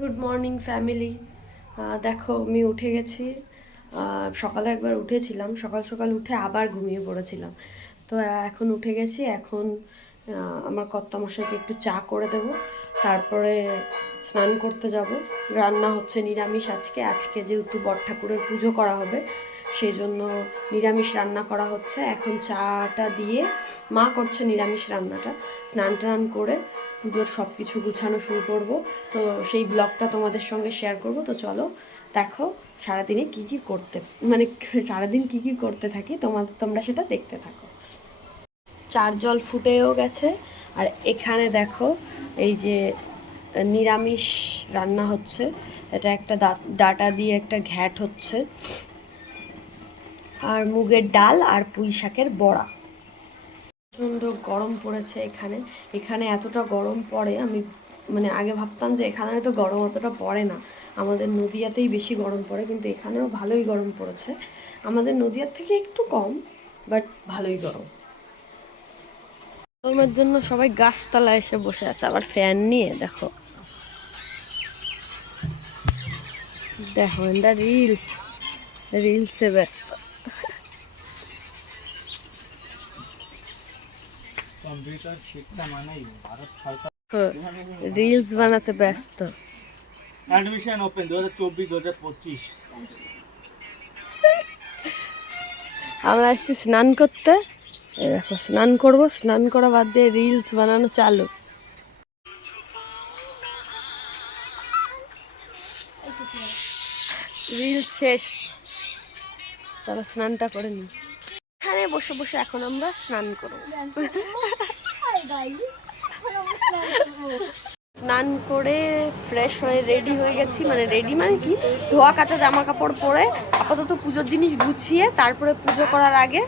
Good morning family. দেখো আমি উঠে গেছি। সকালে একবার উঠেছিলাম, সকাল সকাল উঠে আবার ঘুমিয়ে পড়েছিলাম। তো এখন উঠে গেছি। এখন আমার কর্তামশাইকে একটু চা করে দেব, তারপরে স্নান করতে যাব। রান্না হচ্ছে নিরামিষ আজকে। আজকে যেহেতু বট ঠাকুরের পুজো করা হবে, সেই জন্য নিরামিষ রান্না করা হচ্ছে। এখন চাটা দিয়ে মা করছে নিরামিষ রান্নাটা। স্নান টান করে পুজোর সব কিছু গুছানো শুরু করব। তো সেই ব্লগটা তোমাদের সঙ্গে শেয়ার করব। তো চলো দেখো সারাদিনে কি কি করতে, মানে সারাদিন কি কি করতে থাকি, তোমরা সেটা দেখতে থাকো। চার জল ফুটেও গেছে। আর এখানে দেখো এই যে নিরামিষ রান্না হচ্ছে। এটা একটা ডাটা দিয়ে একটা ঘ্যাট হচ্ছে, আর মুগের ডাল আর পুঁই শাকের বড়া। প্রচণ্ড গরম পড়েছে এখানে। এখানে এতটা গরম পড়ে, আমি মানে আগে ভাবতাম যে এখানে হয়তো গরম অতটা পড়ে না, আমাদের নদিয়াতেই বেশি গরম পড়ে, কিন্তু এখানেও ভালোই গরম পড়েছে। আমাদের নদিয়ার থেকে একটু কম, বাট ভালোই গরম। গরমের জন্য সবাই গাছতলায় এসে বসে আছে, আবার ফ্যান নিয়ে। দেখো দেখো এটা রিলসে ব্যস্ত। রিলস বানাতে ব্যস্ত। Admission open 2024-2025। আমরা আসছি স্নান করতে। এই দেখো স্নান করব, স্নান করা বাদ দিয়ে রিলস বানানো চালু। রিলস শেষ, চলো স্নানটা করে নিই। এখানে বসে বসে এখন আমরা স্নান করব। স্নান করে ফ্রেশ হয়ে রেডি হয়ে গেছি, মানে রেডি মানে কি, ধোয়া কাচা জামা কাপড় পরে আপাতত পুজোর জিনিস গুছিয়ে তারপরে পুজো করার আগে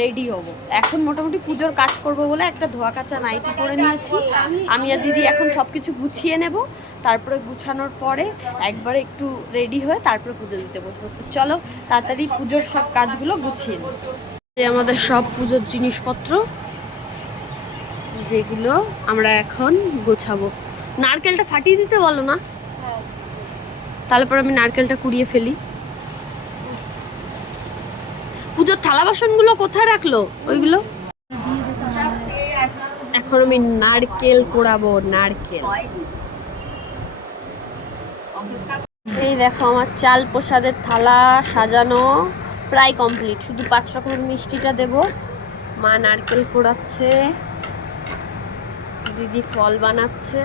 রেডি হব। এখন মোটামুটি পুজোর কাজ করব বলে একটা ধোয়া কাচা নাইটি পরে নিয়েছি। আমি আর দিদি এখন সব কিছু গুছিয়ে নেব, তারপরে গুছানোর পরে একবারে একটু রেডি হয়ে তারপরে পুজো দিতে বসবো। তো চলো তাড়াতাড়ি পুজোর সব কাজগুলো গুছিয়ে নিই। আমাদের সব পুজোর জিনিসপত্র, যেগুলো আমরা এখন গোছাবো। নারকেলটা ফাটিয়ে দিতে বলো না, তাহলে পরে আমি নারকেলটা কুড়িয়ে ফেলি। পুজোর থালা বাসনগুলো কোথায় রাখলো ওইগুলো? এখন আমি নারকেল কোড়াবো, নারকেল। এই দেখো আমার চাল প্রসাদের থালা সাজানো প্রায় কমপ্লিট, শুধু 5 রকমের মিষ্টিটা দেব। মা নারকেল কোড়াচ্ছে, দিদি ফল বানাচ্ছে।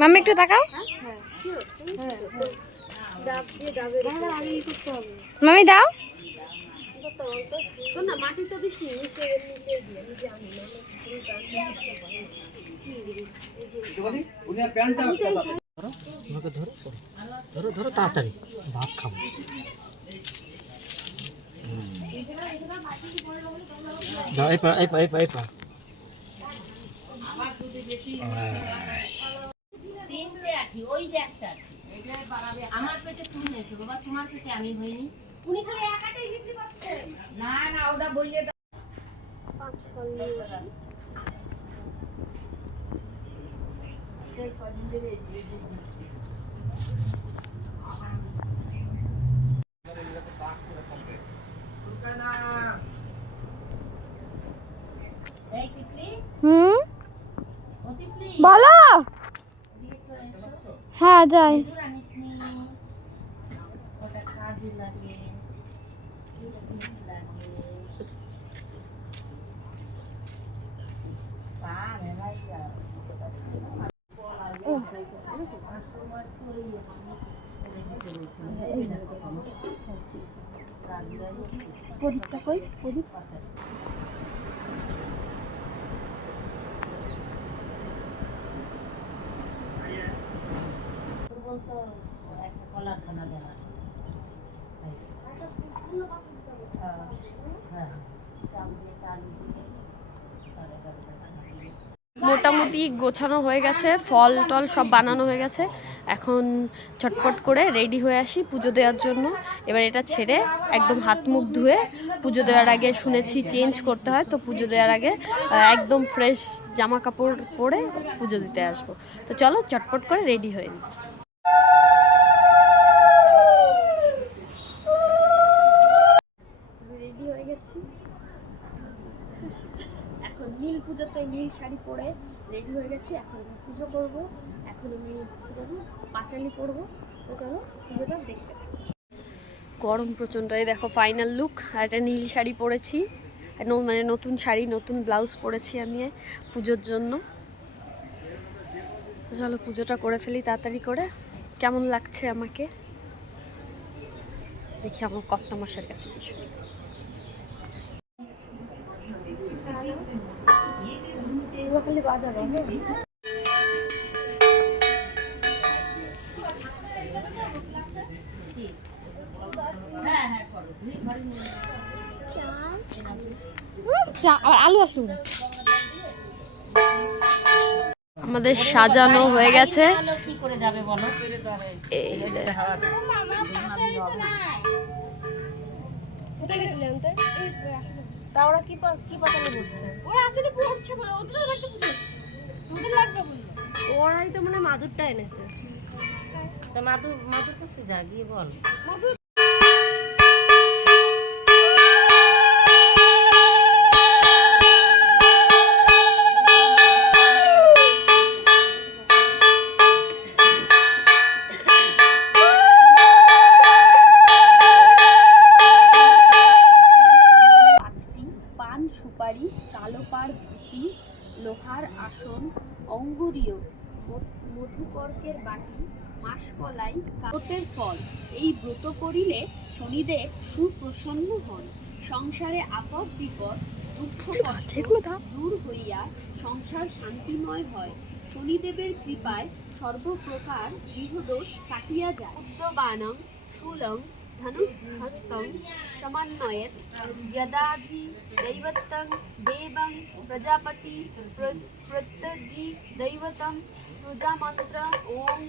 মাম্মি একটু তাকাও। মামি দাও। ধরো ধরো তাড়াতাড়ি ভাত খাবো। আমার পেটে তুমি নেছো বাবা, তোমার পেটে আমি হইনি। উনি খালি একাটাই বিক্রি করছে। না না ওটা বইয়ে দাও। 5 ফল নিয়ে আসি। সেই কদিন ধরে হুম বলো। হ্যাঁ যাই। প্রদীপটা কই? প্রদীপ বলতো একটা কলার খানা দেওয়া। হ্যাঁ চাল দিয়ে আলু দিয়ে মোটামুটি গোছানো হয়ে গেছে, ফল টল সব বানানো হয়ে গেছে। এখন ঝটপট করে রেডি হয়ে আসি পুজো দেওয়ার জন্য। এবার এটা ছেড়ে একদম হাত মুখ ধুয়ে পুজো দেওয়ার আগে শুনেছি চেঞ্জ করতে হয়, তো পুজো দেওয়ার আগে একদম ফ্রেশ জামা কাপড় পরে পুজো দিতে আসবো। তো চলো চটপট করে রেডি হয়ে নিই। রেডি হয়ে গেছি, এখন নীল পুজোতে নীল শাড়ি পরে রেডি হয়ে গেছি। এখন আমি পুজো করবো, এখন আমি পাঁচালি পরবো। তো চলো পুজোটা দেখতে। গরম প্রচণ্ড, এই দেখো ফাইনাল লুক। আর একটা নীল শাড়ি পরেছি, মানে নতুন শাড়ি, নতুন ব্লাউজ পরেছি আমি পুজোর জন্য। তো চলো পুজোটা করে ফেলি তাড়াতাড়ি করে। কেমন লাগছে আমাকে দেখি আমার কর্তা মশাইয়ের কাছে কিছু। খালি বাজাবে আলু আসলো না। আমাদের সাজানো হয়ে গেছে। কি করে যাবে বলো? তা ওরা কি পাতালে পড়ছে? ওরা আসলে পড়ছে বলে ওদের বাড়িতে পুজো হচ্ছে, ওদের লাগবে বলে ওরাই তো মনে মাদুরটা এনেছে। তা মাদুর কাছে যা গিয়ে বল। পান সুপারি কালো পাড় ধুতি লোহার আসন অঙ্গুরীয় মধুকর্কের বাটি মাসকলাই কাকতের ফল, এই ব্রত করিলে শনিদেব সুপ্রসন্ন হন। সংসারে আপদ বিপদ দুঃখ কষ্ট দূর হইয়া সংসার শান্তিময় হয়। শনিদেবের কৃপায় সর্বপ্রকার গৃহদোষ কাটিয়া যায়। উদ্যবানং শূলং ধনুঃহস্তং সমন্বয়েত যদাধি দৈবতং দেবং প্রজাপতি প্রত্যধি দৈবতং প্রজামন্ত্র ওম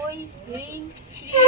ওই হ্রিং শ্রীং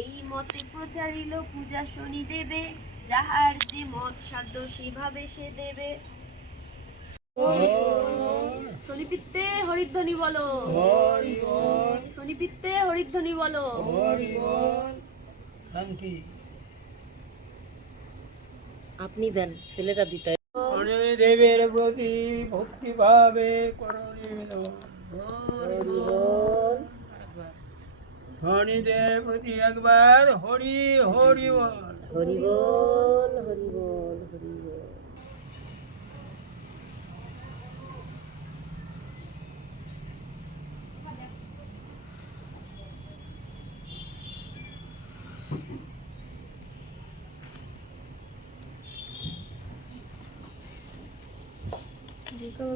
এই মতে প্রচারিল পূজা শনি দেবে, যাহার যে মত সাধ্য সেভাবে সে দেবে। শনিপিত্তে হরিধ্বনি বলো, শনিপিত্তে হরিধ্বনি বলো। শান্তি আপনি দেন, ছেলেরা দিতে। দেবের প্রতি ভক্তি ভাবে শনিদেব প্রতি একবার হরি হরি বল। হরি বল, হরি বল, হরি বল।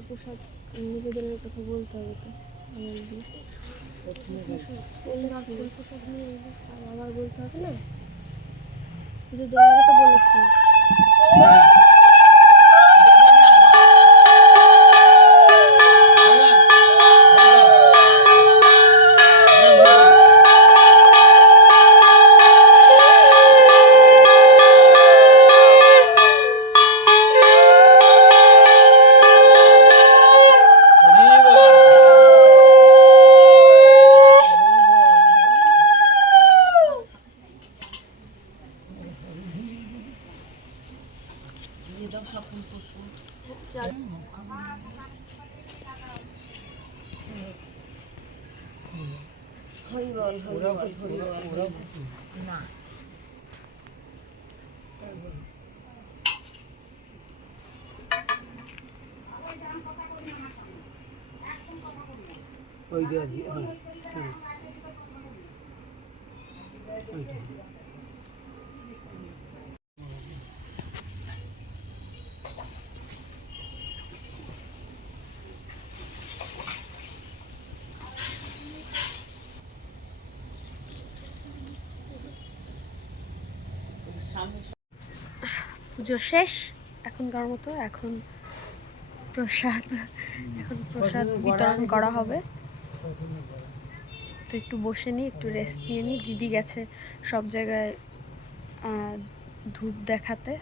প্রসাদ নিবেদনের কথা বলতে হবে তো, আবার বলতে হবে না, পুজো দেওয়ার আগে তো বলেছি। ওই যে পুজো শেষ এখনকার মতো। এখন প্রসাদ বিতরণ করা হবে। তো একটু বসে নিই, একটু রেস্ট নিয়ে নিই। দিদি গেছে সব জায়গায় ধূপ দেখাতে।